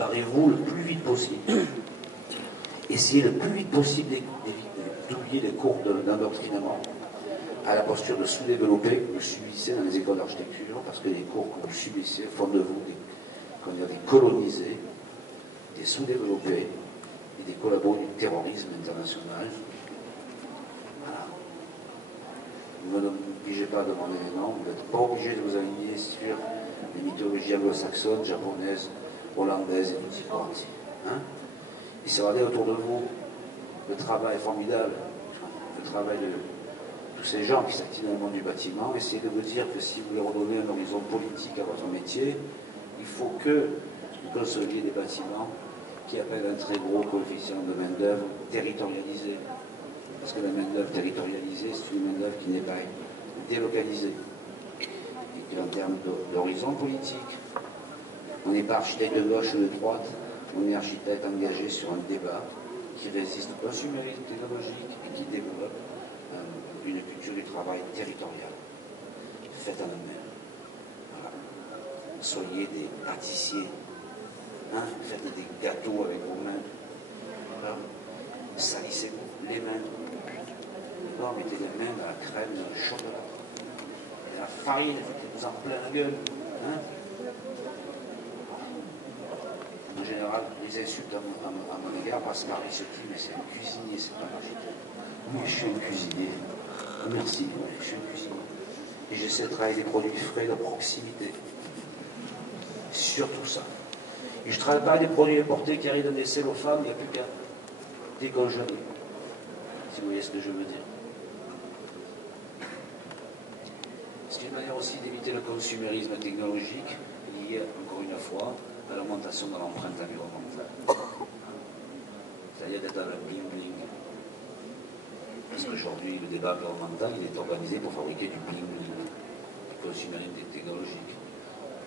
préparez-vous le plus vite possible. Essayez le plus vite possible d'oublier les cours d'endoctrinement à la posture de sous-développé que vous subissez dans les écoles d'architecture, parce que les cours que vous subissez font de vous des colonisés, des sous-développés et des collaborateurs du terrorisme international. Voilà. Ne m'obligez pas à demander les noms, vous n'êtes pas obligé de vous aligner sur les mythologies anglo-saxonnes, japonaises, hollandaises et différentes. Hein? Et c'est regardez autour de vous le travail formidable, le travail de tous ces gens qui s'activent dans le monde du bâtiment. Essayez de vous dire que si vous voulez redonner un horizon politique à votre métier, il faut que vous consolidiez des bâtiments qui appellent un très gros coefficient de main-d'œuvre territorialisée. Parce que la main-d'œuvre territorialisée, c'est une main-d'œuvre qui n'est pas délocalisée. Et en termes d'horizon politique, on n'est pas architecte de gauche ou de droite, on est architecte engagé sur un débat qui résiste au consumérisme technologique et qui développe une culture du travail territorial. Faites à la main. Voilà. Soyez des pâtissiers. Hein? Faites des gâteaux avec vos mains. Voilà. Salissez-vous les mains. D'abord, mettez les mains dans la crème, dans le chocolat. Et la farine, mettez-vous en plein la gueule. Hein? En général, les insultes à mon égard passent par les qui, mais c'est un cuisinier, c'est pas un architecte. Oui, je suis un cuisinier. Merci, oui, je suis un cuisinier. Et j'essaie de travailler des produits frais de proximité. Surtout ça. Et je ne travaille pas des produits importés qui arrivent dans des cellophanes, il n'y a plus qu'à décongeler. Si vous voyez ce que je veux dire. C'est une manière aussi d'éviter le consumérisme technologique lié, encore une fois, à l'augmentation de l'empreinte environnementale. C'est-à-dire d'être dans le bling-bling. Parce qu'aujourd'hui, le débat environnemental, il est organisé pour fabriquer du bling-bling, du consumérisme technologique.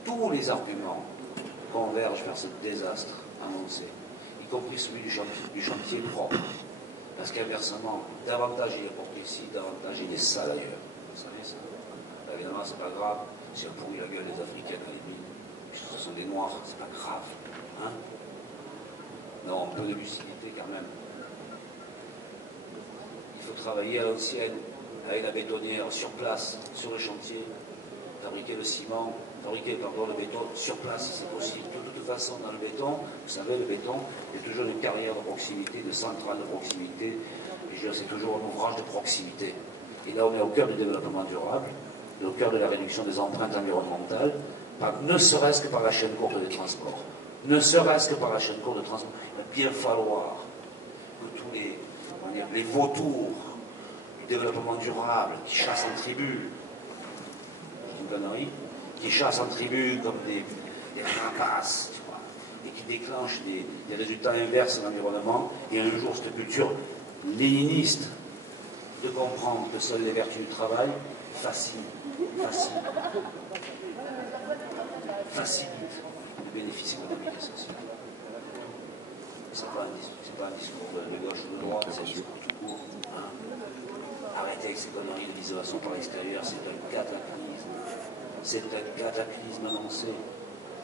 Tous les arguments convergent vers ce désastre annoncé, y compris celui du chantier propre. Parce qu'inversement, davantage il est propre ici, davantage il est sale ailleurs. Vous savez ça? Évidemment, c'est pas grave si on pourrit la gueule des Africains dans les mines. Ce sont des noirs, c'est pas grave. Hein? Non, un peu de lucidité quand même. Il faut travailler à l'ancienne, avec la bétonnière, sur place, sur le chantier, fabriquer le ciment, fabriquer le béton sur place si c'est possible. De toute façon, dans le béton, vous savez, le béton, il y a toujours une carrière de proximité, de centrale de proximité. Et je veux dire, c'est toujours un ouvrage de proximité. Et là, on est au cœur du développement durable, et au cœur de la réduction des empreintes environnementales, ne serait-ce que par la chaîne courte des transports. Ne serait-ce que par la chaîne courte de transport. Il va bien falloir que tous les vautours du développement durable qui chassent en tribu, une connerie, qui chassent en tribu comme des rapaces, tu vois, et qui déclenchent des résultats inverses à l'environnement, et un jour cette culture léniniste de comprendre que seules les vertus du travail facilitent le bénéfice économique et social. Ce n'est pas un discours de gauche ou de droite, c'est un discours tout court. Hein. Arrêtez avec ces conneries de l'isolation par l'extérieur, c'est un cataclysme. C'est un cataclysme annoncé.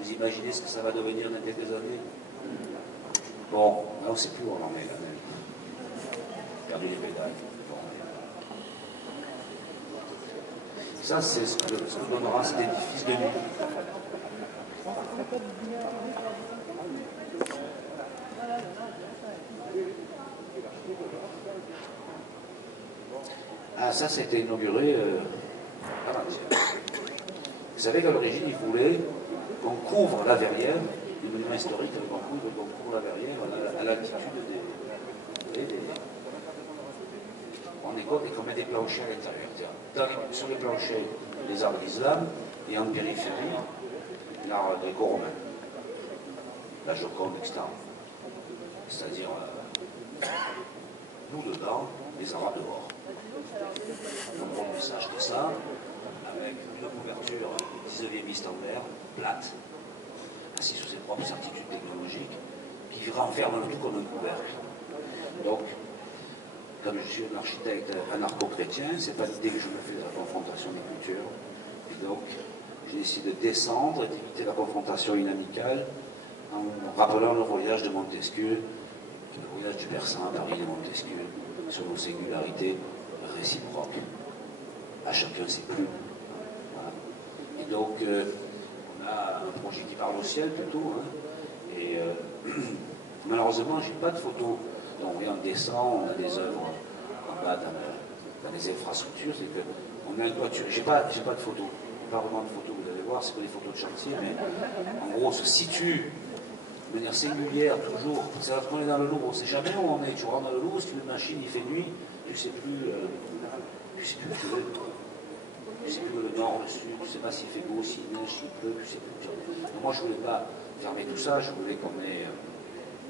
Vous imaginez ce que ça va devenir dans quelques années? Bon, là on ne sait plus où on en est là même. Perdu les pédales. Bon. Ça, c'est ce que donnera cet édifice de nuit. Ah, ça, c'était inauguré avant-hier. Vous savez qu'à l'origine, ils voulaient qu'on couvre la verrière, le monument historique, qu'on couvre la verrière à l'altitude on écoute et qu'on met des planchers à l'intérieur. Sur les planchers, les arts de l'islam, et en périphérie, l'art gréco-romain. La Joconde, etc. C'est-à-dire, nous dedans, les Arabes dehors. Donc on envisage que ça, avec une couverture 19e standard, plate, assis sous ses propres certitudes technologiques, qui renferme le tout comme un couvercle. Donc, comme je suis un architecte anarcho-chrétien, c'est pas l'idée que je me fais de la confrontation des cultures. Et donc, j'ai décidé de descendre et d'éviter la confrontation inamicale en rappelant le voyage de Montesquieu, le voyage du Persan à Paris de Montesquieu, sur nos singularités réciproques. À chacun ses plumes. Voilà. Et donc, on a un projet qui parle au ciel plutôt. Hein, et malheureusement, je n'ai pas de photos. Donc, on descend, on a des œuvres en bas dans les infrastructures. C'est que on a une toiture. Je n'ai pas de photos. Pas vraiment de photos, vous allez voir, c'est pas des photos de chantier, mais en gros, on se situe de manière singulière, toujours. C'est parce qu'on est dans le Louvre, on ne sait jamais où on est. Tu rentres dans le Louvre, si une machine, il fait nuit, tu ne sais plus. Tu sais plus où tu sais plus le nord, le sud, tu ne sais pas s'il fait beau, s'il neige, s'il pleut, tu sais plus. Donc moi, je ne voulais pas fermer tout ça, je voulais qu'on ait.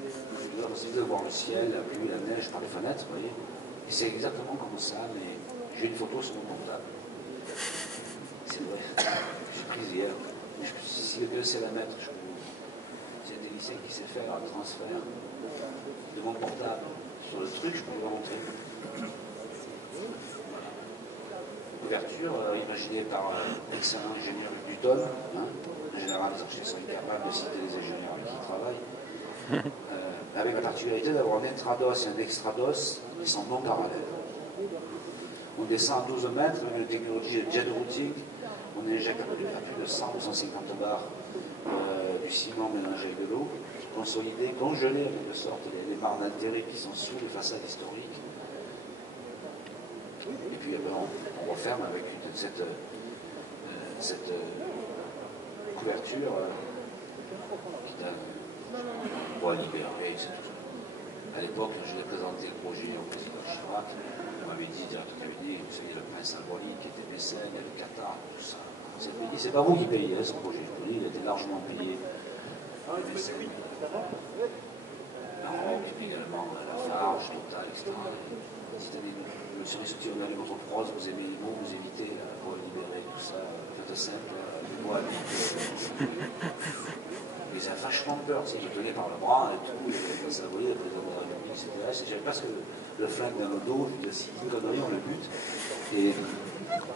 Je voulais voir le ciel, la pluie, la neige par les fenêtres, vous voyez. Et c'est exactement comme ça, mais j'ai une photo sur mon portable. C'est vrai, j'ai prise hier. Si quelqu'un sait la mettre, c'est un lycée qui sait faire un transfert de mon portable sur le truc, je peux vous le montrer. Couverture imaginée par l'excellent ingénieur Newton. Hein. En général, les architectes sont incapables de citer les ingénieurs avec qui ils travaillent. Avec la particularité d'avoir un intrados et un extrados qui sont non parallèles. On descend à 12 mètres avec une technologie de jet routing. On injecte à plus de 100 ou 150 bars du ciment mélangé avec de l'eau, consolidé, congelé en quelque sorte, les marnes d'intérêt qui sont sous les façades historiques. Et puis on referme avec cette couverture qui donne un bois libéré, c'est tout. À l'époque, je l'ai présenté le projet au président Chirac, il m'avait dit, directeur de cabinet, vous savez, le prince Alboly qui était mécène, il y avait le Qatar, tout ça. C'est pas vous qui payez ce projet, je vous dis, il était largement payé. Mécène, Maroc, également la Farge, Total, etc. Le service optionnel de votre prose, vous aimez les mots, vous évitez la voie libérée, tout ça, faites simple, les mots mais ça a vachement peur, je tenais par le bras et tout, et ça voyait, le président de la République, etc. J'avais presque le flingue dans le dos, je disais, si une connerie, on le bute. Et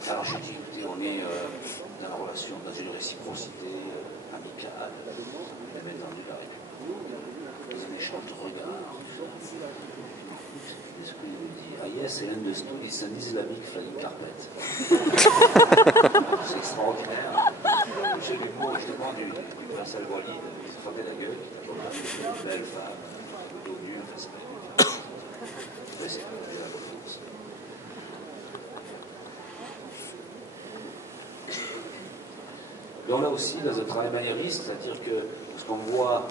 alors je dis, écoutez, on est dans la relation, dans une réciprocité amicale, la même dans la République, des méchants regards. Qu'est-ce que je dis? Ah yes, and understood, it's an Islamic flying carpet. C'est extraordinaire. J'ai lu le mot justement du prince Alboly, il se frappait la gueule, une belle femme, le dos nu, enfin c'est pas une femme. C'est la confiance. Donc là aussi, dans un travail maniériste, c'est-à-dire que ce qu'on voit,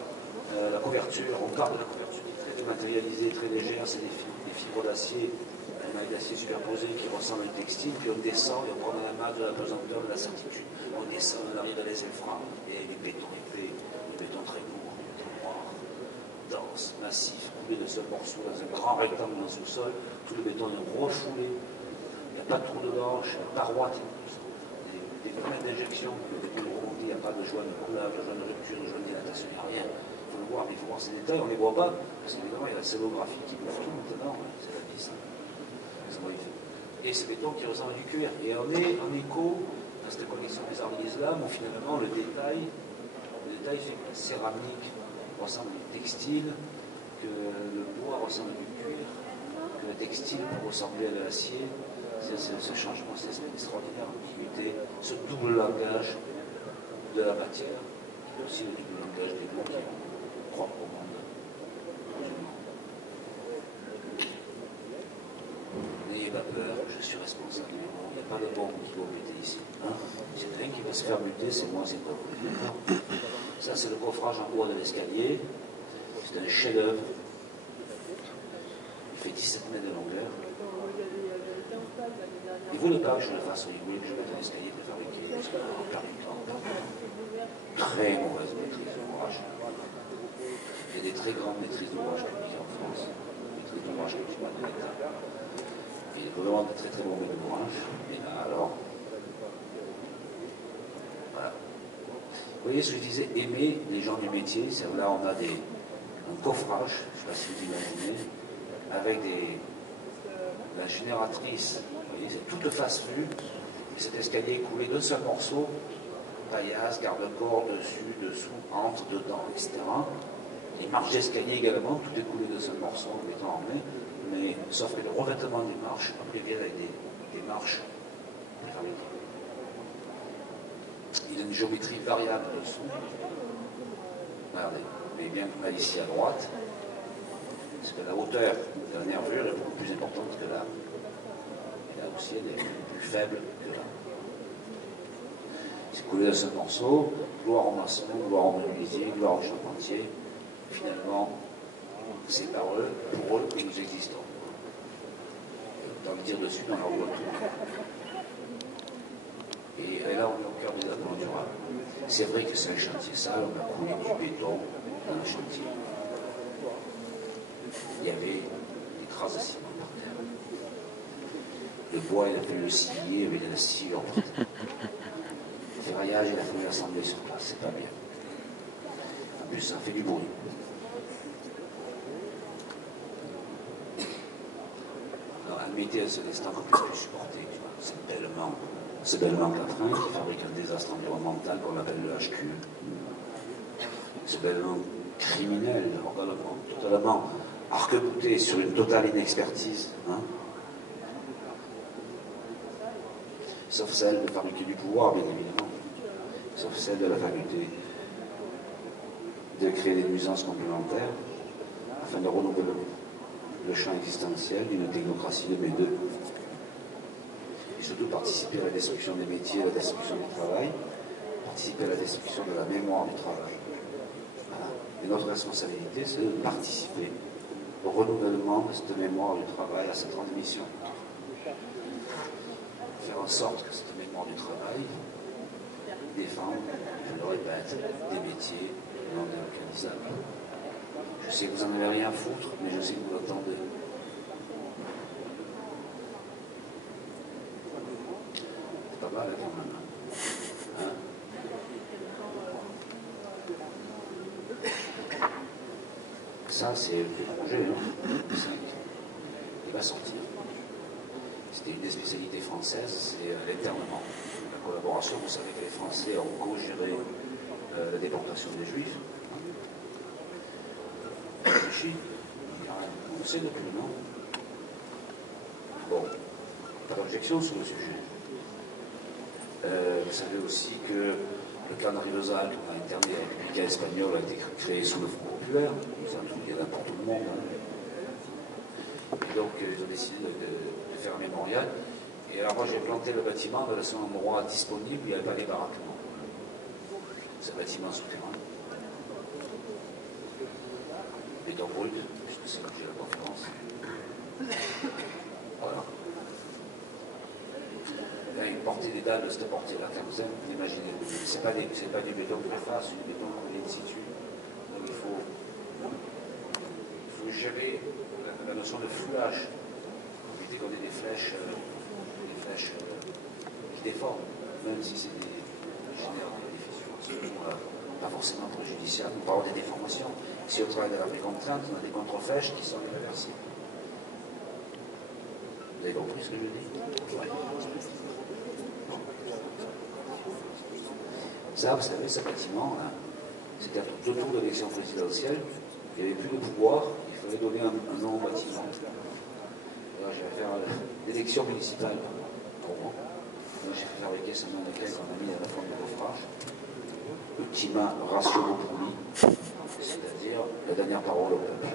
la couverture, on garde la couverture qui est très dématérialisée, très légère, c'est des fibres d'acier, un maille d'acier superposé qui ressemble à un textile, puis on descend et on prend la masse de la pesanteur, de la certitude, on descend, on arrive à les infras, et les bétons épais, les bétons très lourds, les bétons noirs, denses, massifs, coulés de ce morceau dans un grand rectangle dans le sous-sol, tout le béton est refoulé, il n'y a pas de trou de gorge, paroi, des fenêtres d'injection, le béton rebondit, il n'y a pas de joint de coulage, de joint de rupture, de joint de dilatation, il n'y a rien. Il faut le voir, mais il faut voir ces détails, on ne les voit pas, parce qu'évidemment, il y a la scénographie qui bouffe tout maintenant, c'est la vie, ça. Et ces bétons qui ressemblent à du cuir. Et on est en écho dans cette collection des arts de l'islam où finalement le détail fait que la céramique ressemble à du textile, que le bois ressemble à du cuir, que le textile peut ressembler à de l'acier. C'est ce changement, c'est cette extraordinaire ambiguïté, ce double langage de la matière, qui est aussi le double langage des mots qui est propre au monde. N'ayez pas peur, je suis responsable. Il n'y a pas de bombe qui va péter ici. Hein, c'est rien qui va se faire buter, c'est moi, c'est pas vous. Ça, c'est le coffrage en bois de l'escalier. C'est un chef-d'œuvre. Il fait 17 mètres de longueur. Il ne voulait pas que je le fasse, il voulait que je mette un escalier préfabriqué, parce qu'on a perdu du temps. Très mauvaise maîtrise d'ouvrage. Il y a des très grandes maîtrises d'ouvrage, comme on dit en France. Maîtrise d'ouvrage comme tu vois de l'État. Il y a vraiment de très très bons d'ouvrage. Et là, alors. Voilà. Vous voyez ce que je disais, aimer les gens du métier, c'est là on a un coffrage, je ne sais pas si vous imaginez, avec la génératrice, vous voyez, c'est toute face vue, et cet escalier est coulé d'un seul morceau, paillasse, garde-corps, dessus, dessous, entre, dedans, etc. Les marches d'escalier également, tout est coulé de ce morceau en béton armé, mais sauf que le revêtement des marches, après vient avec des marches fabriquées. Il a une géométrie variable dessous. Regardez, vous voyez bien qu'on a ici à droite, parce que la hauteur de la nervure est beaucoup plus importante que là. Et là aussi, elle est plus faible que là. C'est coulé de ce morceau, gloire au maçon, gloire au menuisier, gloire au charpentier. Finalement, c'est par eux, pour eux, que nous existons. Dans le dire dessus, dans leur voiture. Et là, on est au cœur des avenants durables. C'est vrai que c'est un chantier sale, on a coulé du béton dans le chantier. Il y avait des traces de ciment par terre. Le bois, il a fallu le scier avec de la sciure par terre. Le ferraillage, il a fallu l'assembler sur place, c'est pas bien. En plus, ça fait du bruit. Alors, admettez, c'est l'instant qu'on puisse plus supporter. C'est bellement Catrin qui fabrique un désastre environnemental qu'on appelle le HQ. C'est bellement criminel, totalement arc-bouté sur une totale inexpertise. Hein, sauf celle de fabriquer du pouvoir, bien évidemment. Sauf celle de la faculté de créer des nuisances complémentaires afin de renouveler le champ existentiel d'une technocratie de mes deux. Et surtout participer à la destruction des métiers, à la destruction du travail, participer à la destruction de la mémoire du travail. Voilà. Et notre responsabilité, c'est de participer au renouvellement de cette mémoire du travail, à sa transmission. Faire en sorte que cette mémoire du travail défende, je le répète, des métiers non délocalisables. Je sais que vous n'en avez rien à foutre, mais je sais que vous l'attendez. C'est pas mal, quand même. Hein? Ça, c'est le projet, hein? Il va sortir. C'était une des spécialités françaises, c'est l'éternement. La collaboration, vous savez que les Français ont co-géré la déportation des Juifs. On le sait depuis, non? Bon, pas d'objection sur le sujet. Vous savez aussi que le clan de Rivesaltes, qu'on a interné à la République espagnole, a été créé sous le Front populaire. Il y en a pour tout le monde. Hein. Et donc, ils ont décidé de faire un mémorial. Et alors, moi, j'ai planté le bâtiment dans un endroit disponible où il n'y avait pas les baraquements. C'est un bâtiment souterrain. Béton brut, puisque c'est l'objet de la conférence. Voilà. Là, une portée des dalles de cette portée-là, quinzaine, vous imaginez. C'est pas du béton de préface, c'est du béton collé in situ. Donc il faut gérer la notion de fouillage, pour éviter qu'on ait des flèches qui déforment, même si c'est génèrent des fissures. Voilà. Pas forcément préjudiciable, on peut avoir des déformations. Si on travaille avec des contraintes, on a des contreflèches qui sont irréversibles. Vous avez compris ce que je dis? Ouais. Ça, vous savez, ce bâtiment, hein, c'était tout autour de l'élection présidentielle. Il n'y avait plus de pouvoir, il fallait donner un nom au bâtiment. Alors, je vais faire l'élection municipale pour moi. Moi, j'ai fait fabriquer ce mannequin qu'on a mis à la forme de coffrage. Ultima ratio populi, c'est-à-dire la dernière parole au peuple.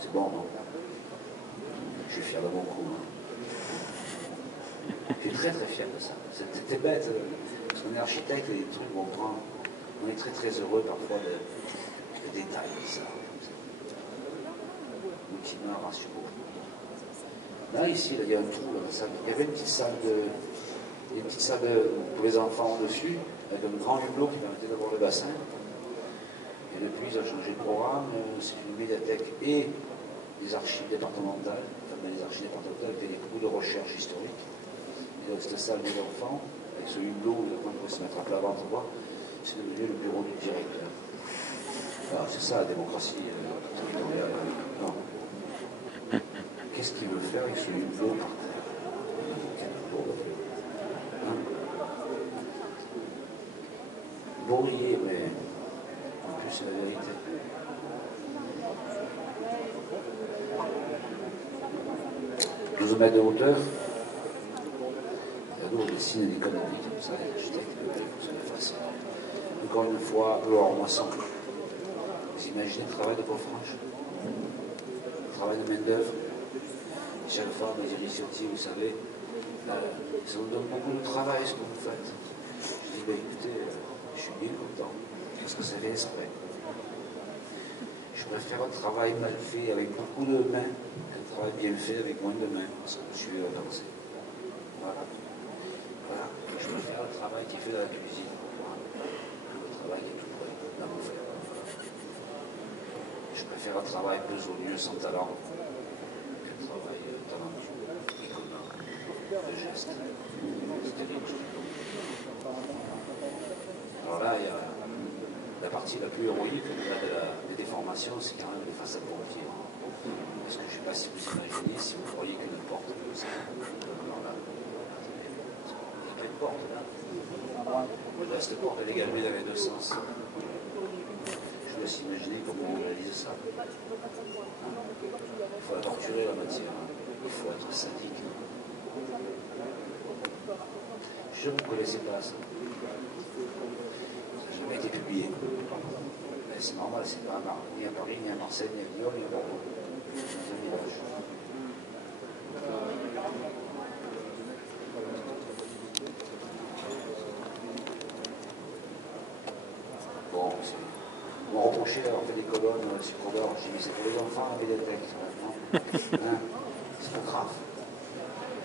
C'est bon, non? Je suis fier de mon coup. Hein. Je suis très très fier de ça. C'était bête, parce qu'on est architecte et les trucs vont prendre. On est très très heureux parfois de détails de ça. Ultima ratio populi. Là, ici, là, il y a un trou dans la salle. Il y avait une petite salle pour les enfants au-dessus, avec un grand hublot qui permettait d'avoir le bassin. Et depuis, ils ont changé de programme. C'est une médiathèque et des archives départementales. Enfin, les archives départementales étaient des cours de recherche historique. Et donc, cette salle des enfants, avec ce hublot où les enfants pouvaient se mettre à plat ventre droit, c'est devenu le bureau du directeur. Alors, c'est ça la démocratie territoriale. Non. Qu'est-ce qu'il veut faire avec ce hublot par terre? Vous riez, mais en plus c'est la vérité. 12 mètres de hauteur. Et nous, on dessine des conneries comme ça, les architectes, c'est facile. Encore une fois, alors moisson. Vous imaginez le travail de Paul-Franche, le travail de main-d'œuvre. Chaque fois, mes initiatives, vous savez, ça vous donne beaucoup de travail ce que vous faites. Je dis, ben, écoutez, je suis bien content, parce que c'est fait exprès. Je préfère un travail mal fait avec beaucoup de mains qu'un travail bien fait avec moins de mains, parce que je suis avancé. Voilà. Voilà. Je préfère le travail qui est fait dans la cuisine, le travail qui est tout près, dans mon fer. Je préfère un travail besogneux sans talent qu'un travail talentueux, économe, de geste. C'est terrible. Alors là, il y a la partie la plus héroïque des déformations, c'est quand même les façades pompiers. Parce que je ne sais pas si vous imaginez, si vous croyez qu'une porte comme ça. Alors là, il y a quelle porte là? Cette porte, elle est galbée dans les deux sens. Je vous laisse imaginer comment on réalise ça. Il faut la torturer la matière. Il faut être sadique. Je suis sûr que vous ne connaissez pas ça. Ça n'a jamais été publié. Mais c'est normal, c'est pas ni à Paris, ni à Marseille, ni à Lyon, ni à Bordeaux. C'est un village. Bon, on m'a reproché d'avoir fait des colonnes sur Cordor. J'ai dit, c'est pour les enfants, la médiathèque. Hein, c'est pas grave.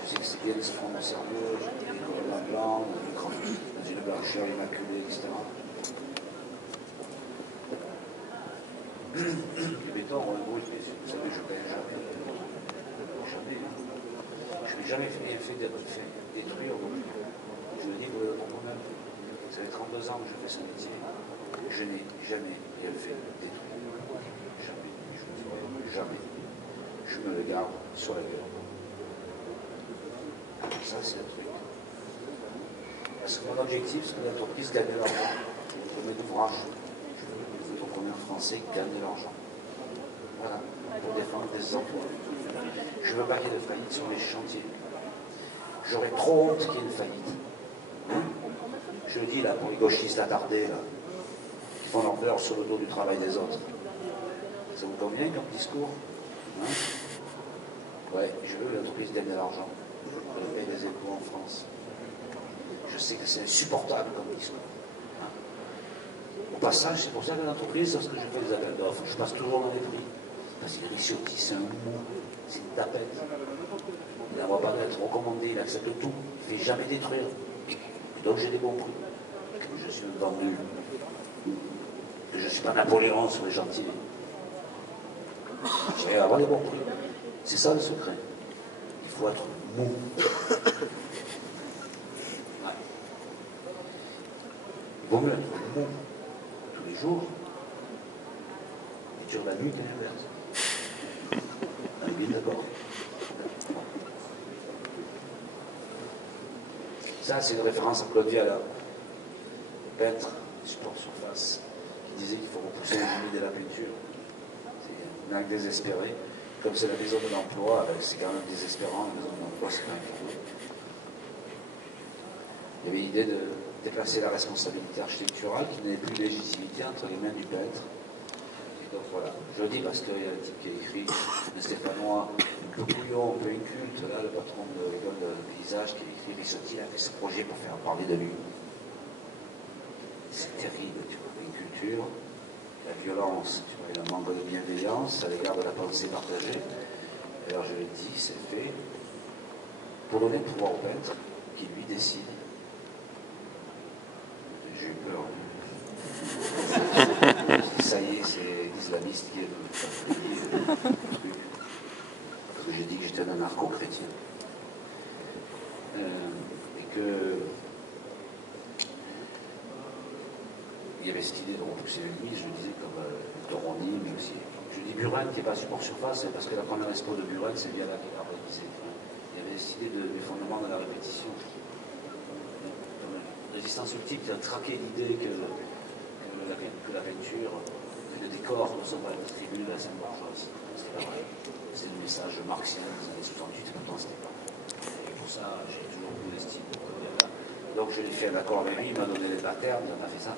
Je sais que c'est bien de se prendre au sérieux. J'ai des colonnes en blanc, dans une blancheur immaculée, etc. Le béton, vous savez, je peins jamais. Jamais. Je n'ai jamais fait détruire. Je le dis pour moi-même. Ça fait 32 ans que je fais ce métier. Je n'ai jamais rien fait détruire. Jamais. Je vous dis jamais. Je me le garde sur la gueule. Ça, c'est un truc. Parce que mon objectif, c'est que l'entreprise gagne de l'argent. Je mets d'ouvrage. Je veux que les entrepreneurs français gagnent de l'argent. Voilà. Pour défendre des emplois. Je ne veux pas qu'il y ait de faillite sur les chantiers. J'aurais trop honte qu'il y ait une faillite. Je le dis là pour les gauchistes attardés là, qui font leur beurre sur le dos du travail des autres. Ça vous convient comme discours? Hein? Ouais, je veux que l'entreprise gagne de l'argent. Je paye des impôts en France. Je sais que c'est insupportable comme discours. Hein? Au passage, c'est pour ça que l'entreprise, lorsque je fais des appels d'offres, je passe toujours dans les prix. Parce que Ricciotti, c'est un mou, c'est une tapette. Il n'envoie pas d'être recommandé, il accepte tout, il ne fait jamais détruire. Et donc j'ai des bons prix. Que je suis un vendu. Que je ne suis pas Napoléon sur les gentils. Je vais avoir des bons prix. C'est ça le secret. Il faut être mou. Ouais. Il vaut mieux être mou tous les jours et dur la nuit que l'inverse. On est bien d'accord. Ça, c'est une référence à Claude Viala, peintre, support surface, qui disait qu'il faut repousser les limites de la peinture. C'est un acte désespéré. Comme c'est la maison de l'emploi, c'est quand même désespérant, la maison de l'emploi, c'est pas un film. Il y avait l'idée de déplacer la responsabilité architecturale qui n'avait plus de légitimité entre les mains du peintre. Et donc voilà, je le dis parce qu'il y a un type qui a écrit, un Stéphanois, un peu couillon, un peu inculte, là, le patron de l'école de paysage, qui a écrit Ricciotti, a fait ce projet pour faire parler de lui. C'est terrible, tu vois, une culture, la violence, tu vois, le manque de bienveillance à l'égard de la pensée partagée. Alors je l'ai dit, c'est fait pour donner le pouvoir au peintre qui lui décide. J'ai eu peur. Ça y est, c'est l'islamiste qui est le truc. Parce que j'ai dit que j'étais un anarcho-chrétien. Et que il y avait cette idée de repousser les limites, je le disais comme Torondi, mais aussi. Je dis Buren qui n'est pas support surface, parce que la première expo de Buren, c'est bien là qui l'a réalisé. Il y avait cette idée du fondement de la répétition. résistance ultime, qui a traqué l'idée que la peinture, que les décors ne sont pas distribués à la scène bourgeoise. C'est pas vrai. C'est le message marxien des années 68, pourtant c'était pas. Et pour ça, j'ai toujours beaucoup d'estime pour là. Donc je l'ai fait un accord avec lui, il m'a donné les patterns, il m'a fait ça.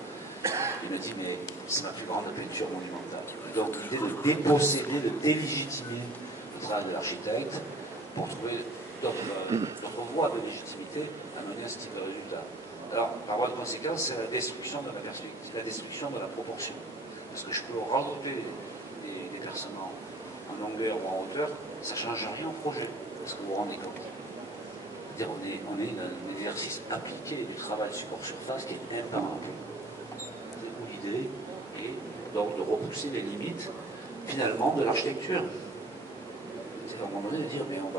Il me dit, mais c'est ma plus grande peinture monumentale. Donc l'idée de déposséder, de délégitimer le travail de l'architecte pour trouver d'autres voies de légitimité à mener à ce type de résultat. Alors, par voie de conséquence, c'est la destruction de la perspective, c'est la destruction de la proportion. Parce que je peux regrouper les personnes en longueur ou en hauteur, ça ne change rien au projet. Est-ce que vous vous rendez compte? C'est-à-dire, on est dans un exercice appliqué du travail support-surface qui est imparable. Où l'idée est donc de repousser les limites, finalement, de l'architecture. C'est à un moment donné de dire, mais on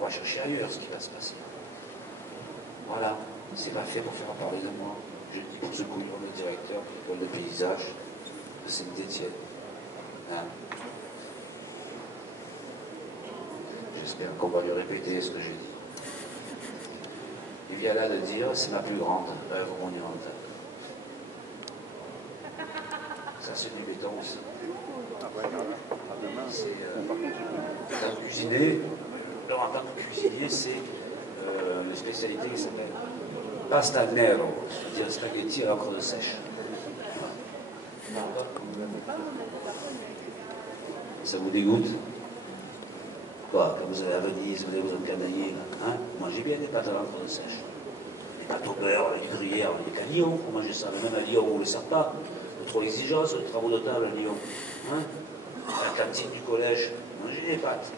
va chercher ailleurs ce qui va se passer. Voilà, c'est pas fait pour faire parler de moi. Je dis pour ce couillon, le directeur de l'école de paysage de Saint-Étienne. Hein? J'espère qu'on va lui répéter ce que j'ai dit. Il vient là de dire, c'est ma plus grande œuvre monumentale. Ça, c'est du béton aussi. C'est cuisiner. Alors, en tant que cuisinier, c'est une spécialité qui s'appelle pasta nero, c'est-à-dire spaghetti à l'encre de sèche. Ça vous dégoûte? Quoi, quand vous allez à Venise, vous allez vous encanailler, hein? Vous mangez bien des pâtes à l'encre de sèche. Des pâtes au beurre, du gruyère, il n'y a qu'à Lyon pour manger ça. Même à Lyon, on ne le sert pas. C'est trop exigeant sur les travaux de table à Lyon. Hein? À la cantine du collège, mangez des pâtes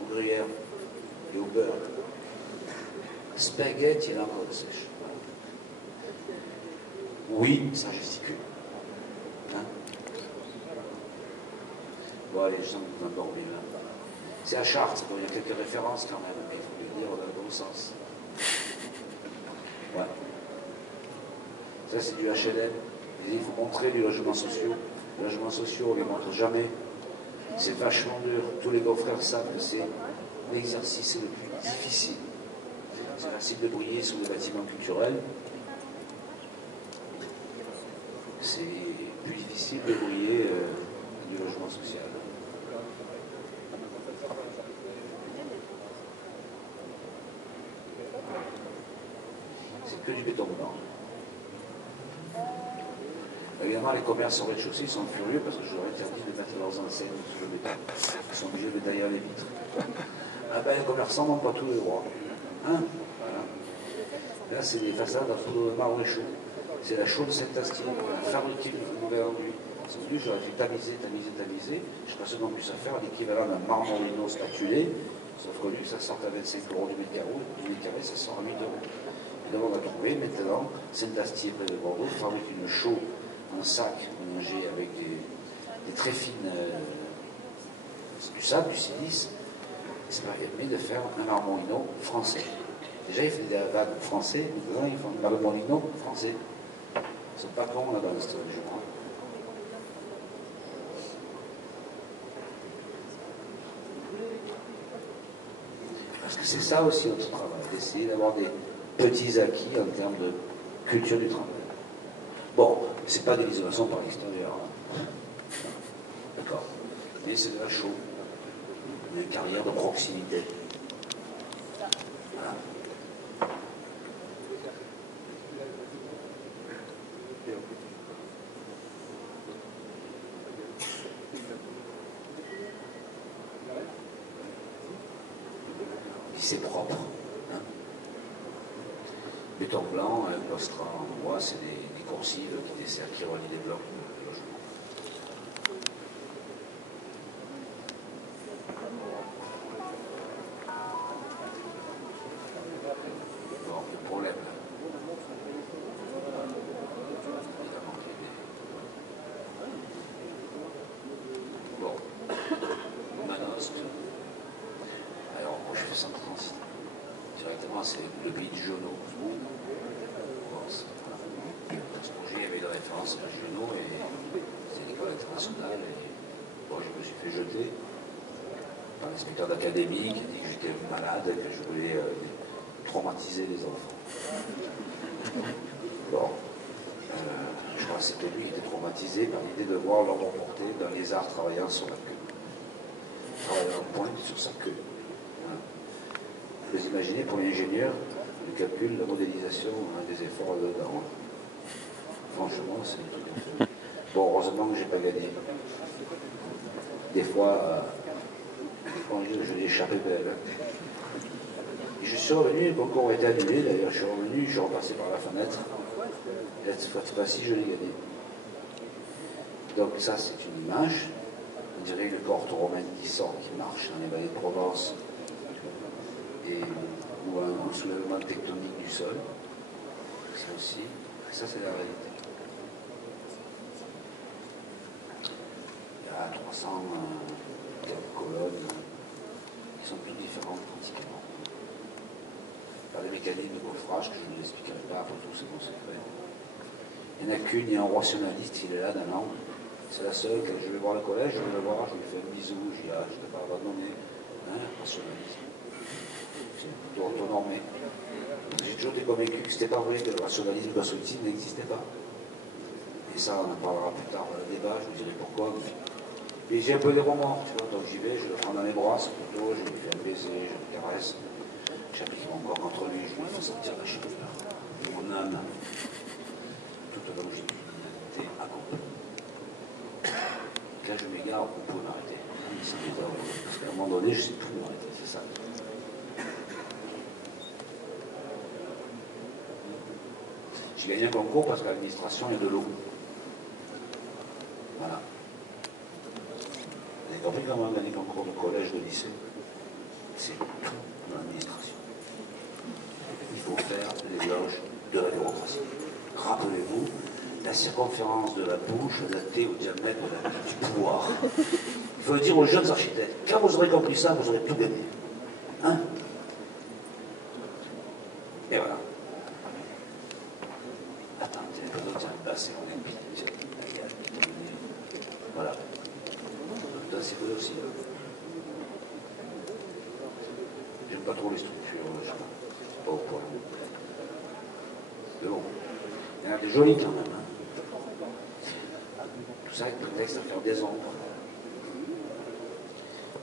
au gruyère et au beurre. Spaghetti et l'encre de sèche. Oui, ça gesticule. Hein? Bon, allez, je sens que vous m'abordez là. C'est à Chartres, bon, il y a quelques références quand même, mais il faut le dire dans le bon sens. Ouais. Ça, c'est du HLM. Il faut montrer du logement social. Les logements sociaux, on ne les montre jamais. C'est vachement dur. Tous les beaux-frères savent que c'est l'exercice le plus difficile. C'est facile de briller sous les bâtiments culturels. C'est plus difficile de briller du logement social. C'est que du béton blanc. Évidemment, les commerces au rez-de-chaussée sont furieux parce que je leur interdis de mettre leurs enseignes sur le béton. Ils sont obligés de tailler les vitres. Ah ben, les commerçants n'ont pas tous les droits. Hein? Voilà. Là, c'est des façades à poudre de marbre et chaud. C'est la chaude Saint-Astier, fabriquée du gouvernement. Ils sont venus, j'aurais fait tamiser. Je ne sais pas ce qu'on puisse faire, l'équivalent d'un marmorino spatulé, sauf que lui, ça sort à 25 € du mètre carré, ça sort à 8 €. Et donc on a trouvé maintenant, Saint-Astier près de Bordeaux, fabrique une chaux en sac mélangé avec des très fines, du sable, du silice. Ça permet de faire un marmorino français. Déjà, ils faisaient des vagues français, maintenant ils font un marmorino français. Ils ne sont pas cons là-bas, cette région. Parce que c'est ça aussi notre travail, d'essayer d'avoir des petits acquis en termes de culture du travail. Bon, c'est pas de l'isolation par l'extérieur. Hein. D'accord. Mais c'est de la chaux. Une carrière de proximité. Voilà. C'est propre. Hein. Béton blanc, claustral en bois, c'est des coursives qui desservent, qui relient les blocs de logement. Bon, le problème là. Évidemment qu'il y a des... Bon, Manosque. Alors, moi je fais ça en transit. Directement, c'est le pays du Jonot. Dans ce projet, il y avait une référence à Junot et c'est l'école internationale. Et bon, je me suis fait jeter par l'inspecteur d'académie qui dit que j'étais malade, que je voulais traumatiser les enfants. Bon. Je crois que c'était lui qui était traumatisé par l'idée de voir l'homme porté d'un lézard travaillant sur la queue. Travaillant en pointe sur sa queue. Vous imaginez pour l'ingénieur, le calcul, la modélisation, des efforts là-dedans. Franchement, c'est un truc à faire. Bon, heureusement que je n'ai pas gagné. Des fois, je l'ai échappé belle. Et je suis revenu, le concours a été annulé, d'ailleurs je suis revenu, je suis repassé par la fenêtre. Et cette fois-ci, je l'ai gagné. Donc ça, c'est une image. On dirait le corps romain qui sort, qui marche dans les vallées de Provence. Ou un soulèvement tectonique du sol. Ça aussi. Et ça, c'est la réalité. Il y a 300 colonnes qui sont toutes différentes pratiquement. Par des mécanismes de coffrage que je ne vous expliquerai pas, pour tout c'est mon secret. Il n'y en a qu'une, il y a un rationaliste, il est là d'un an. C'est la seule, quand je vais voir le collège, je vais le voir, je lui fais un bisou, je dis, je ne t'ai pas abandonné. Rationalisme. C'est autonormé. J'ai toujours été convaincu que ce n'était pas vrai que le rationalisme constructif n'existait pas. Et ça, on en parlera plus tard dans le débat, je vous dirai pourquoi. Mais j'ai un peu des remords, tu vois, donc j'y vais, je le prends dans les bras, c'est plutôt, je lui fais un baiser, je le caresse. J'applique mon corps contre lui, je lui fais sentir la chaleur de mon âme. Toute longitudinalité accomplie. Quand je m'égare, on peut m'arrêter. Parce qu'à un moment donné, je ne sais plus m'arrêter, c'est ça. J'ai gagné un concours parce qu'à l'administration, il y a de l'eau. Voilà. Vous avez compris comment on gagne un concours de collège, de lycée? C'est tout dans l'administration. Il faut faire l'éloge de la bureaucratie. Rappelez-vous, la circonférence de la bouche, la T au diamètre du pouvoir. Il faut le dire aux jeunes architectes. Quand vous aurez compris ça, vous aurez tout gagné. Hein? Et voilà. Attends, c'est mon épine. Voilà. C'est vrai aussi. J'aime pas trop les structures, je sais pas au point. Mais bon, il y en a des jolis quand même. Tout ça avec prétexte à faire des ombres.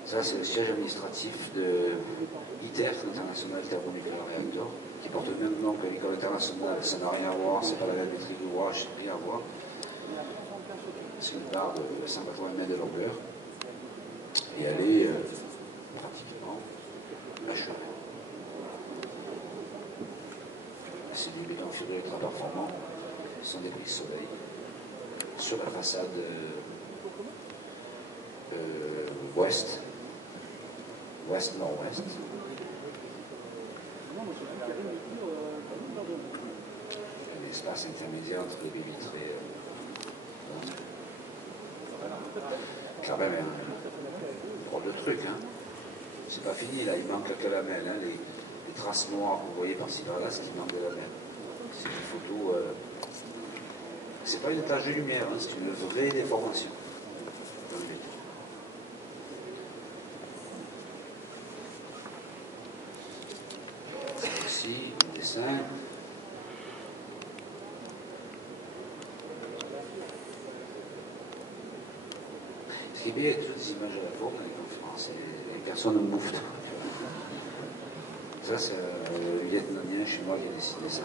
Ça, c'est le siège administratif de ITER, l'International Thermonuclear Reactor, qui porte le même nom que l'école internationale. Ça n'a rien à voir, c'est pas la même maîtrise d'ouvrage, c'est rien à voir. C'est une barre de 180 mètres de longueur. Et elle est pratiquement achevée. C'est du béton fibré très performant, sans des prises soleil. Sur la façade ouest-nord-ouest. Un espace intermédiaire entre les baies vitrées. Quand même, un drôle de truc, hein. C'est pas fini, là, il manque que la lamelle, hein. Les traces noires que vous voyez par-ci par-là, ce qui manque de la lamelle. C'est une photo. C'est pas une tache de lumière, hein, c'est une vraie déformation. Ici, un dessin. Ce qui est bien avec toutes les images à la forme, les conférences, les personnes me bouffent. Ça, c'est le Vietnamien chez moi qui a dessiné ça.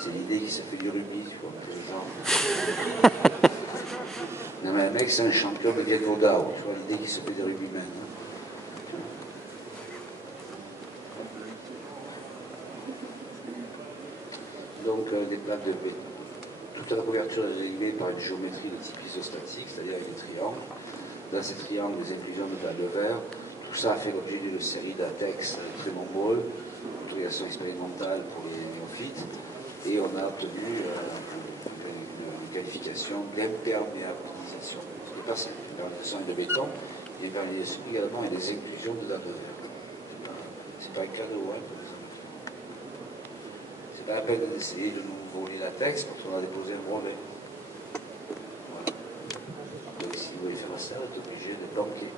C'est l'idée qui s'appelle du rugby, tu vois, le genre. Non, mais le mec, c'est un champion de Taekwondo, tu vois, l'idée qui s'appelle du rugbyman. Donc, des plaques de béton. Toute la couverture est réglée par une géométrie de type isostatique, c'est-à-dire avec des triangles. Dans ces triangles, des inclusions de tables de verre. Tout ça a fait l'objet d'une série d'index très nombreux, autorisation expérimentale pour les néophytes. Et on a obtenu une qualification d'imperméabilisation. C'est pas ça, l'imperméabilisation de béton, l'imperméabilisation également et des inclusions de dames de verre. C'est pas un cadeau, hein. C'est pas la peine d'essayer de nous voler la texte quand on a déposé un brevet. Voilà. Donc si vous voulez faire ça, vous êtes obligé de planquer.